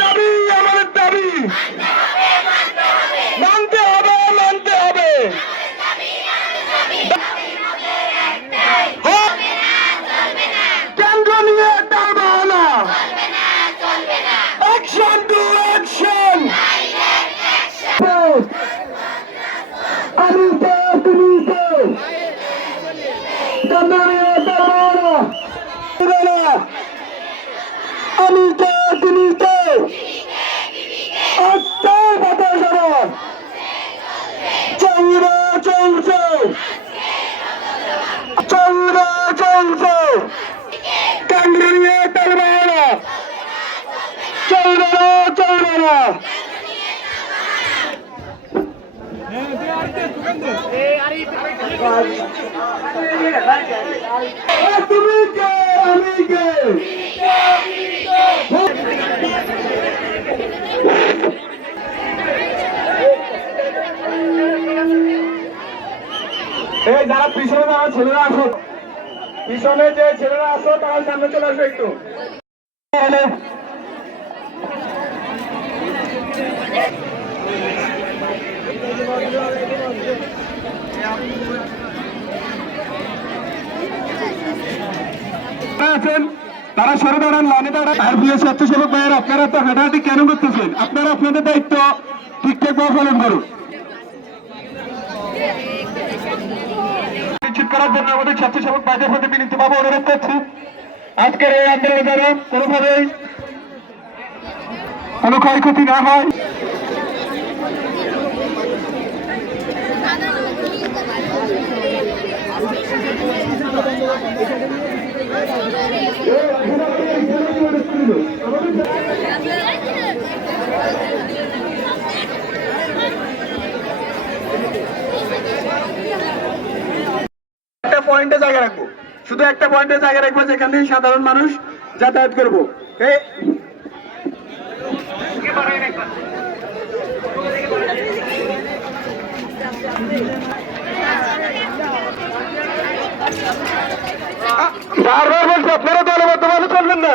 দাবি, আমাদের দাবি। মানতে হবে মানতে হবে। কেন্দ্র নিয়ে টালবা না। অ্যাকশন টু অ্যাকশন আমি তো তুমি আমি তো তুমি তো আত্মা বাতাস আমার চন্দ্র চলছে চন্দ্র চলছে কেন্দ্র নিয়ে চলবে। না আমি এই যারা পিছনে যারা ছেলেরা আসো, পিছনে যে ছেলেরা আসো, তারা সামনে চলে আসো একটু। তারা সরে দাঁড়ান, লাইনে দাঁড়ান। আর প্রিয় স্বেচ্ছাসেবক ভাইয়ের, আপনারা তো হাঁটাহাঁটি কেন করতেছেন? আপনারা আপনাদের দায়িত্ব ঠিকঠাকভাবে পালন করুন। করার জন্য আমাদের স্বেচ্ছাসেবক ভাইদের প্রতি বিনীতভাবে অনুরোধ করছি। আজকের এই আন্দোলনে যেন কোনোভাবেই কোনো ক্ষয়ক্ষতি না হয়। একটা পয়েন্টে জায়গা রাখব। শুধু একটা পয়েন্টে জায়গা রাখব যেখান থেকে সাধারণ মানুষ যাতায়াত করব। এই বারবার বলছি, আপনারা দলবদ্ধভাবে চলবেন না।